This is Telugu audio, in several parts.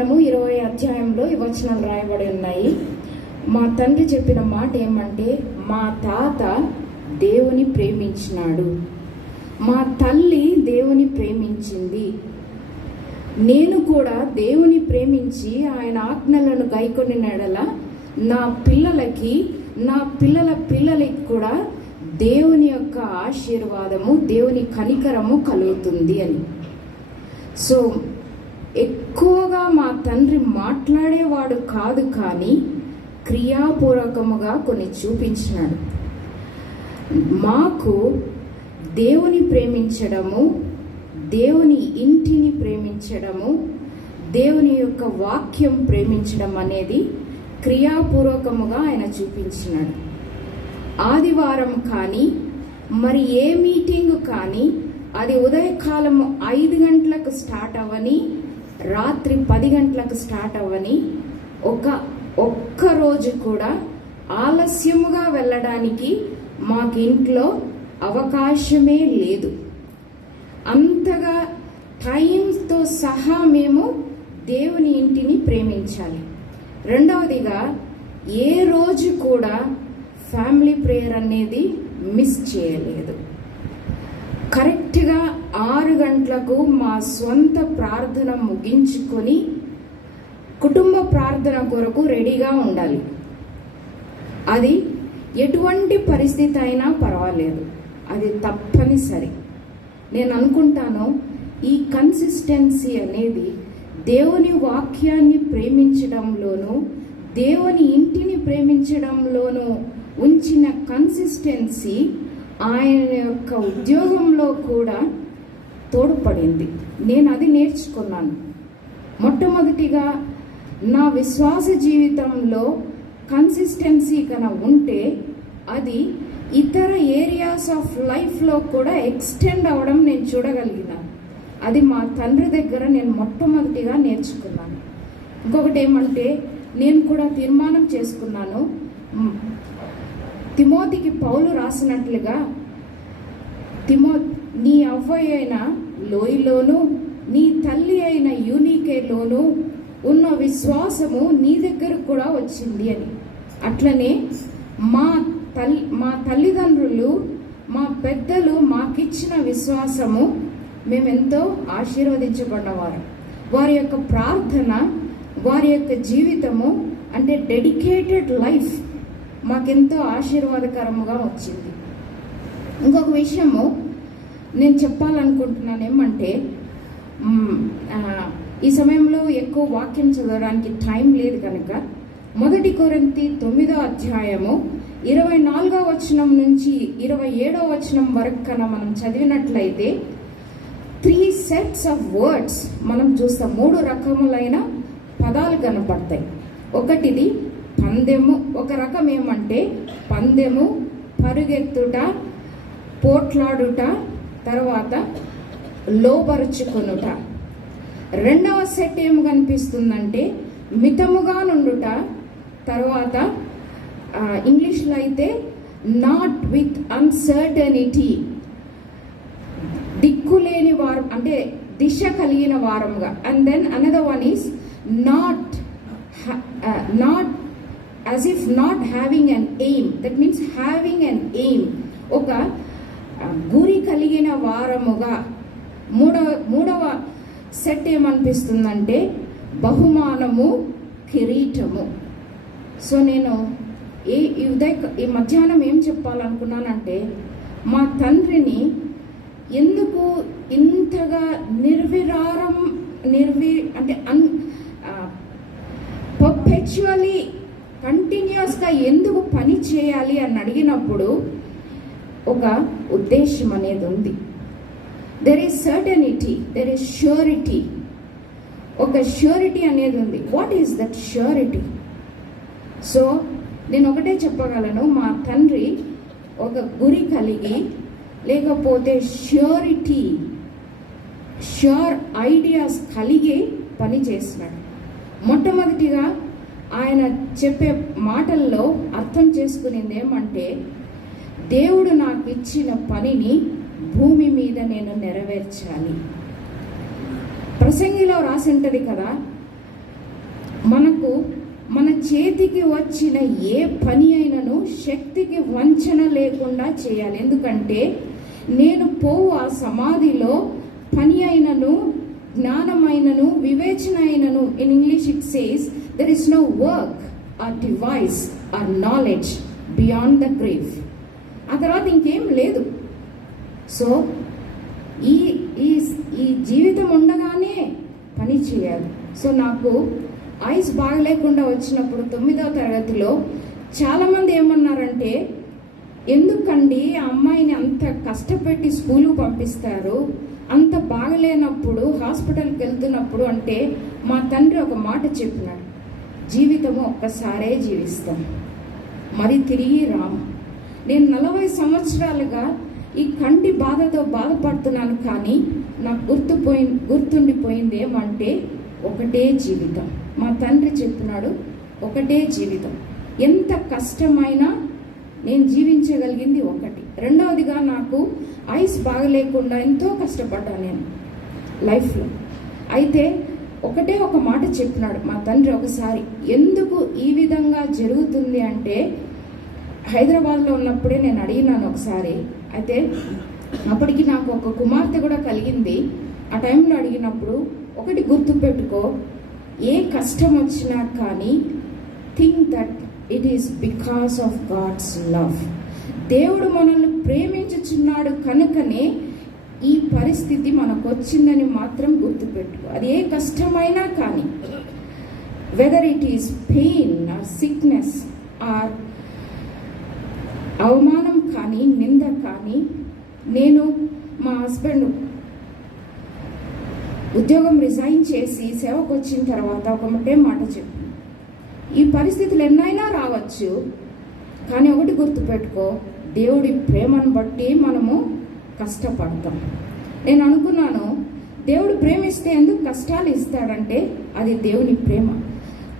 మనము ఇరవై అధ్యాయంలో ఈ వచనాలు రాయబడి ఉన్నాయి. మా తండ్రి చెప్పిన మాట ఏమంటే మా తాత దేవుని ప్రేమించినాడు. మా తల్లి దేవుని ప్రేమించింది. నేను కూడా దేవుని ప్రేమించి ఆయన ఆజ్ఞలను గైకొని నెడల నా పిల్లలకి నా పిల్లల పిల్లలకి కూడా దేవుని యొక్క ఆశీర్వాదము దేవుని కనికరము కలుగుతుంది అని. సో ఎక్కువగా మా తండ్రి మాట్లాడేవాడు కాదు కానీ క్రియాపూర్వకముగా కొన్ని చూపించినాడు. మాకు దేవుని ప్రేమించడము దేవుని ఇంటిని ప్రేమించడము దేవుని యొక్క వాక్యం ప్రేమించడం అనేది క్రియాపూర్వకముగా ఆయన చూపించినాడు. ఆదివారం కానీ మరి ఏ మీటింగ్ కానీ అది ఉదయకాలం ఐదు గంటలకు స్టార్ట్ అవ్వని రాత్రి పది గంటలకు స్టార్ట్ అవ్వని ఒక ఒక్క రోజు కూడా ఆలస్యముగా వెళ్ళడానికి మాకు ఇంట్లో అవకాశమే లేదు. అంతగా టైంతో సహా మేము దేవుని ఇంటిని ప్రేమించాలి. రెండవదిగా ఏ రోజు కూడా ఫ్యామిలీ ప్రేయర్ అనేది మిస్ చేయలేదు. కరెక్ట్గా ఆరు గంటలకు మా సొంత ప్రార్థన ముగించుకొని కుటుంబ ప్రార్థన కొరకు రెడీగా ఉండాలి. అది ఎటువంటి పరిస్థితి అయినా పర్వాలేదు. అది తప్పనిసరి. నేను అనుకుంటాను ఈ కన్సిస్టెన్సీ అనేది దేవుని వాక్యాన్ని ప్రేమించడంలోనూ దేవుని ఇంటిని ప్రేమించడంలోనూ ఉంచిన కన్సిస్టెన్సీ ఆయన యొక్క ఉద్యోగంలో కూడా తోడ్పడింది. నేను అది నేర్చుకున్నాను. మొట్టమొదటిగా నా విశ్వాస జీవితంలో కన్సిస్టెన్సీ కన ఉంటే అది ఇతర ఏరియాస్ ఆఫ్ లైఫ్లో కూడా ఎక్స్టెండ్ అవ్వడం నేను చూడగలిగినాను అది మా తండ్రి దగ్గర నేను మొట్టమొదటిగా నేర్చుకున్నాను. ఇంకొకటి ఏమంటే నేను కూడా తీర్మానం చేసుకున్నాను. తిమోతికి పౌలు రాసినట్లుగా తిమోత్ నీ అవ్వయ్య అయిన లోయలోను నీ తల్లి అయిన యూనికేలోను ఉన్న విశ్వాసము నీ దగ్గర కూడా వచ్చింది అని. అట్లనే మా తల్లి మా తల్లిదండ్రులు మా పెద్దలు మాకిచ్చిన విశ్వాసము మేమెంతో ఆశీర్వదించబడినవారు. వారి యొక్క ప్రార్థన వారి యొక్క జీవితము అంటే డెడికేటెడ్ లైఫ్ మాకెంతో ఆశీర్వాదకరముగా వచ్చింది. ఇంకొక విషయము నేను చెప్పాలనుకుంటున్నాను ఏమంటే ఈ సమయంలో ఎక్కువ వాక్యం చదవడానికి టైం లేదు కనుక మొదటి కొరంతి తొమ్మిదో అధ్యాయము ఇరవై నాలుగో వచనం నుంచి ఇరవై ఏడో వచనం వరకు కన్నా మనం చదివినట్లయితే త్రీ సెట్స్ ఆఫ్ వర్డ్స్ మనం చూస్తాం మూడు రకములైన పదాలు కనపడతాయి. ఒకటిది పందెము. ఒక రకం ఏమంటే పందెము పరుగెత్తుట పోట్లాడుట తర్వాత లోపరుచుకొనుట రెండవ సెట్ ఏం కనిపిస్తుందంటే మితముగా నుండుట తర్వాత ఇంగ్లీష్లో అయితే నాట్ విత్ అన్సర్టనిటీ దిక్కులేని వారం అంటే దిశ కలిగిన వారంగా and then another one is not not as if not having an aim that means having an aim ఒక గురి కలిగిన వారముగా మూడవ మూడవ సెట్ ఏమనిపిస్తుందంటే బహుమానము కిరీటము. సో నేను ఈ ఈ ఉదయ ఈ మధ్యాహ్నం ఏం చెప్పాలనుకున్నానంటే మా తండ్రిని ఎందుకు ఇంతగా నిర్విరారం నిర్వి అంటే అన్ పర్పెచువలీ కంటిన్యూస్గా ఎందుకు పని చేయాలి అని అడిగినప్పుడు ఒక ఉద్దేశం అనేది ఉంది. There is certainty there is surety ఒక ష్యూరిటీ అనేది ఉంది. What is that surety so నేను ఒకటే చెప్పగలను. మా తండ్రి ఒక గురి కలిగి లేకపోతే ష్యూరిటీ ష్యూర్ ఐడియాస్ కలిగి పని చేసినాడు మొట్టమొదటిగా ఆయన చెప్పే మాటల్లో అర్థం చేసుకునేది ఏమంటే దేవుడు నాకు ఇచ్చిన పనిని భూమి మీద నేను నెరవేర్చాలి. ప్రసంగిలో రాసి కదా మనకు మన చేతికి వచ్చిన ఏ పని అయినను శక్తికి వంచన లేకుండా చేయాలి. ఎందుకంటే నేను పోవు ఆ సమాధిలో పని అయినను జ్ఞానమైనను వివేచన అయినను. In English it says there is no work or device or knowledge beyond the grave ఆ తర్వాత ఇంకేం లేదు. సో ఈ ఈ ఈ జీవితం ఉండగానే పని చేయాలి. సో నాకు ఐస్ బాగలేకుండా వచ్చినప్పుడు తొమ్మిదవ తరగతిలో చాలామంది ఏమన్నారంటే ఎందుకండి ఆ అమ్మాయిని అంత కష్టపెట్టి స్కూలుకు పంపిస్తారు? అంత బాగలేనప్పుడు హాస్పిటల్కి వెళ్తున్నప్పుడు అంటే మా తండ్రి ఒక మాట చెప్పినాడు. జీవితము ఒక్కసారే జీవిస్తాం. మరి తిరిగి రాము. నేను నలభై సంవత్సరాలుగా ఈ కంటి బాధతో బాధపడుతున్నాను కానీ నాకు గుర్తుపోయి గుర్తుండిపోయింది ఏమంటే ఒకటే జీవితం. మా తండ్రి చెప్పినాడు ఒకటే జీవితం. ఎంత కష్టమైనా నేను జీవించగలిగింది ఒకటి. రెండవదిగా నాకు ఐస్ బాగలేకుండా ఎంతో కష్టపడ్డాను నేను లైఫ్లో. అయితే ఒకటే ఒక మాట చెప్పినాడు మా తండ్రి ఒకసారి ఎందుకు ఈ విధంగా జరుగుతుంది అంటే హైదరాబాద్లో ఉన్నప్పుడే నేను అడిగినాను ఒకసారి. అయితే అప్పటికి నాకు ఒక కుమార్తె కూడా కలిగింది. ఆ టైంలో అడిగినప్పుడు ఒకటి గుర్తుపెట్టుకో ఏ కష్టం వచ్చినా కానీ think that it is because of God's love దేవుడు మనల్ని ప్రేమించుచున్నాడు కనుకనే ఈ పరిస్థితి మనకు వచ్చిందని మాత్రం గుర్తుపెట్టుకో అది ఏ కష్టమైనా కానీ whether it is pain or sickness or అవమానం కానీ నింద కానీ నేను మా హస్బెండ్ ఉద్యోగం రిజైన్ చేసి సేవకు వచ్చిన తర్వాత ఒక ఒకటే మాట చెప్పు. ఈ పరిస్థితులు ఎన్నైనా రావచ్చు కానీ ఒకటి గుర్తుపెట్టుకో దేవుడి ప్రేమను బట్టి మనము కష్టపడతాం. నేను అనుకున్నాను దేవుడు ప్రేమిస్తే ఎందుకు కష్టాలు ఇస్తాడంటే అది దేవుని ప్రేమ.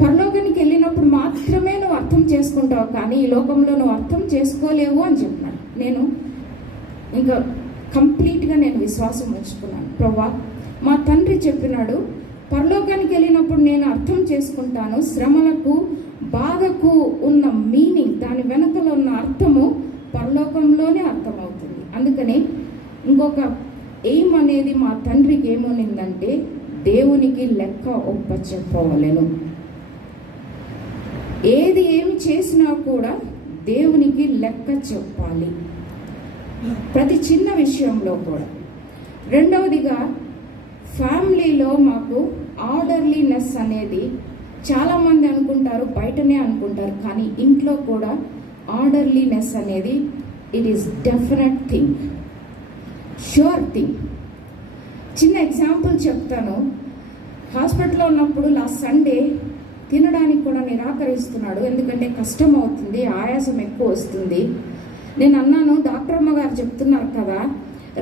పరలోకానికి వెళ్ళినప్పుడు మాత్రమే నువ్వు అర్థం చేసుకుంటావు కానీ ఈ లోకంలో నువ్వు అర్థం చేసుకోలేవు అని చెప్పినాడు. నేను ఇంకా కంప్లీట్గా నేను విశ్వాసం ఉంచుకున్నాను. ప్రభా మా తండ్రి చెప్పినాడు పరలోకానికి వెళ్ళినప్పుడు నేను అర్థం చేసుకుంటాను. శ్రమలకు బాధకు ఉన్న మీనింగ్ దాని వెనకలో ఉన్న అర్థము పరలోకంలోనే అర్థమవుతుంది. అందుకని ఇంకొక ఎయిమ్ అనేది మా తండ్రికి ఏమోనిందంటే దేవునికి లెక్క ఒప్ప చెప్పవలను ఏది ఏమి చేసినా కూడా దేవునికి లెక్క చెప్పాలి. ప్రతి చిన్న విషయంలో కూడా. రెండవదిగా ఫ్యామిలీలో మాకు ఆర్డర్లీనెస్ అనేది చాలామంది అనుకుంటారు బయటనే అనుకుంటారు కానీ ఇంట్లో కూడా ఆర్డర్లీనెస్ అనేది it is definite thing sure thing చిన్న ఎగ్జాంపుల్ చెప్తాను. హాస్పిటల్లో ఉన్నప్పుడు లాస్ట్ సండే తినడానికి కూడా నిరాకరిస్తున్నాడు. ఎందుకంటే కష్టం అవుతుంది ఆయాసం ఎక్కువ వస్తుంది. నేను అన్నాను డాక్టర్ అమ్మగారు చెప్తున్నారు కదా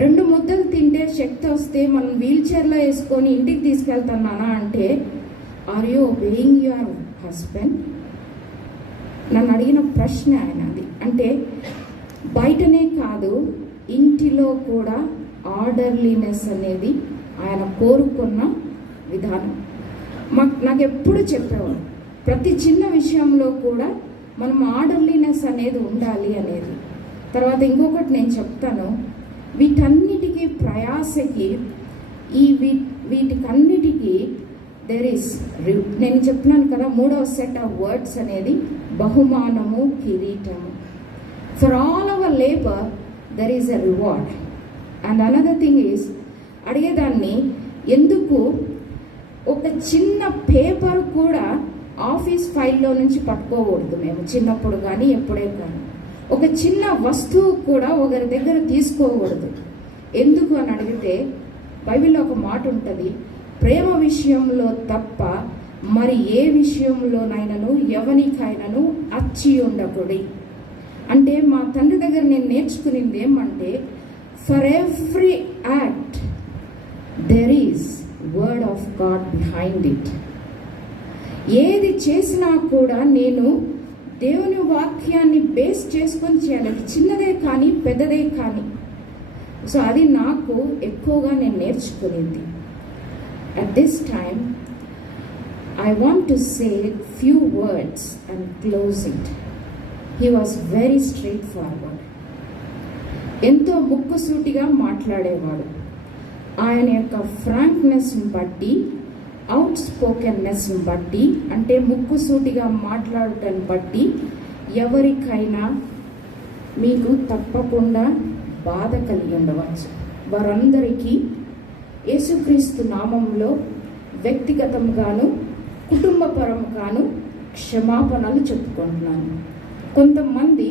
రెండు ముద్దలు తింటే శక్తి వస్తే మనం వీల్ చైర్లో వేసుకొని ఇంటికి తీసుకెళ్తున్నానా అంటే are you obeying your husband నన్ను అడిగిన ప్రశ్న ఆయన అది. అంటే బయటనే కాదు ఇంటిలో కూడా ఆర్డర్లీనెస్ అనేది ఆయన కోరుకున్న విధానం. మాకు నాకు ఎప్పుడు చెప్పేవాడు. ప్రతి చిన్న విషయంలో కూడా మనం ఆర్డర్లీనెస్ అనేది ఉండాలి అనేది. తర్వాత ఇంకొకటి నేను చెప్తాను. వీటన్నిటికీ ప్రయాసకి ఈ వీ వీటికన్నిటికీ దెర్ ఇస్ నేను చెప్తున్నాను కదా మూడవ సెట్ ఆఫ్ వర్డ్స్ అనేది బహుమానము కిరీటము. For all our labour there is a reward and another thing is అడిగేదాన్ని ఎందుకు ఒక చిన్న పేపర్ కూడా ఆఫీస్ ఫైల్లో నుంచి పట్టుకోకూడదు మేము చిన్నప్పుడు కానీ ఎప్పుడే కానీ ఒక చిన్న వస్తువు కూడా ఒకరి దగ్గర తీసుకోకూడదు. ఎందుకు అని అడిగితే బైబిల్లో ఒక మాట ఉంటుంది ప్రేమ విషయంలో తప్ప మరి ఏ విషయంలోనైనాను ఎవరికైనాను అచ్చి ఉండకూడదు అంటే మా తండ్రి దగ్గర నేను నేర్చుకునింది ఏమంటే for every act there is word of God behind it ఏది చేసినా కూడా నేను దేవుని వాక్యాన్ని బేస్ చేసుకొని చేయాలి అది చిన్నదే కానీ పెద్దదే కానీ. సో అది నాకు ఎక్కువగా నేను నేర్చుకునేది. At this time want to say few words and close it he was very straightforward ఎంతో ముక్కుసూటిగా మాట్లాడేవాడు. ఆయన యొక్క ఫ్రాంక్నెస్ని బట్టి అవుట్ స్పోకెన్నెస్ని బట్టి అంటే ముక్కుసూటిగా మాట్లాడటం బట్టి ఎవరికైనా మీకు తప్పకుండా బాధ కలిగి ఉండవచ్చు. వారందరికీ యేసుక్రీస్తు నామంలో వ్యక్తిగతంగాను కుటుంబపరంగాను క్షమాపణలు చెప్పుకుంటున్నాను. కొంతమంది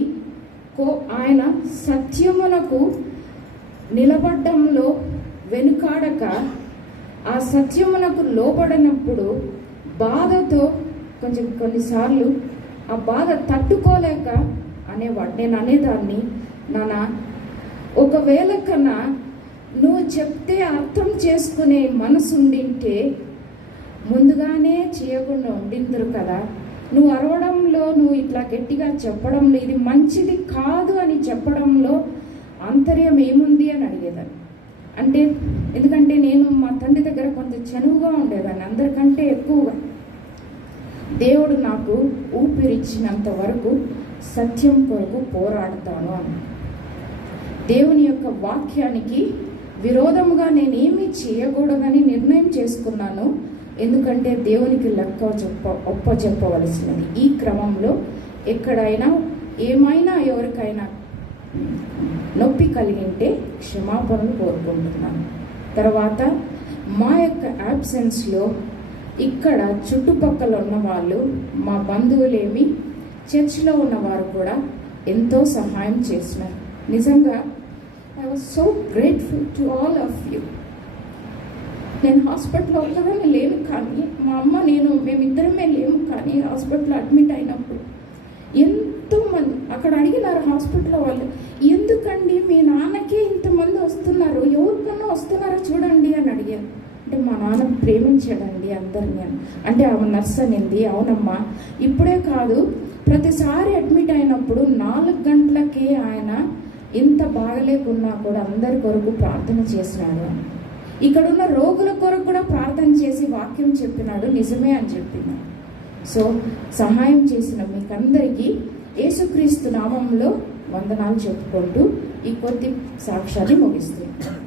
కో ఆయన సత్యమునకు నిలబడ్డంలో వెనుకాడక ఆ సత్యమునకు లోపడినప్పుడు బాధతో కొంచెం కొన్నిసార్లు ఆ బాధ తట్టుకోలేక అనేవాడు. నేను అనేదాన్ని నాన్న ఒకవేళ కన్నా నువ్వు చెప్తే అర్థం చేసుకునే మనసు ఉండింటే ముందుగానే చేయకుండా ఉండిందరు కదా. నువ్వు అరవడంలో నువ్వు ఇట్లా గట్టిగా చెప్పడంలో ఇది మంచిది కాదు అని చెప్పడంలో ఆంతర్యం ఏముంది అని అడిగేదాన్ని. అంటే ఎందుకంటే నేను మా తండ్రి దగ్గర కొంత చనువుగా ఉండేదాన్ని అందరికంటే ఎక్కువగా. దేవుడు నాకు ఊపిరిచ్చినంత వరకు సత్యం కొరకు పోరాడతాను అని దేవుని యొక్క వాక్యానికి విరోధముగా నేనేమి చేయకూడదని నిర్ణయం చేసుకున్నాను. ఎందుకంటే దేవునికి లెక్క చెప్ప ఒప్ప చెప్పవలసినది. ఈ క్రమంలో ఎక్కడైనా ఏమైనా ఎవరికైనా నొప్పి కలిగింటే క్షమాపణలు కోరుకుంటున్నాను. తర్వాత మా యొక్క యాబ్సెన్స్లో ఇక్కడ చుట్టుపక్కల ఉన్న వాళ్ళు మా బంధువులేమి చర్చిలో ఉన్నవారు కూడా ఎంతో సహాయం చేసినారు నిజంగా I was so grateful to all of you నేను హాస్పిటల్లో ఒక్కదాన్ని లేను కానీ మా అమ్మ నేను మేమిద్దరమే లేము కానీ హాస్పిటల్లో అడ్మిట్ అయినప్పుడు ఎంతో మంది అక్కడ అడిగినారు హాస్పిటల్లో వాళ్ళు ఎందుకండి మీ నాన్నకే ఇంతమంది వస్తున్నారు? ఎవరికన్నా వస్తున్నారో చూడండి అని అడిగాను అంటే మా నాన్న ప్రేమించాడండి అందరిని అని. అంటే ఆమె నర్స్ అనింది అవునమ్మా. ఇప్పుడే కాదు ప్రతిసారి అడ్మిట్ అయినప్పుడు నాలుగు గంటలకే ఆయన ఇంత బాగలేకున్నా కూడా అందరి కొరకు ప్రార్థన చేసినాడు అని. ఇక్కడున్న రోగుల కొరకు కూడా ప్రార్థన చేసి వాక్యం చెప్పినాడు నిజమే అని చెప్పినాడు. సో సహాయం చేసిన మీకందరికీ యేసుక్రీస్తు నామంలో వందనాలు చెప్పుకుంటూ ఈ కొద్ది సాక్ష్యాన్ని ముగిస్తున్నాను.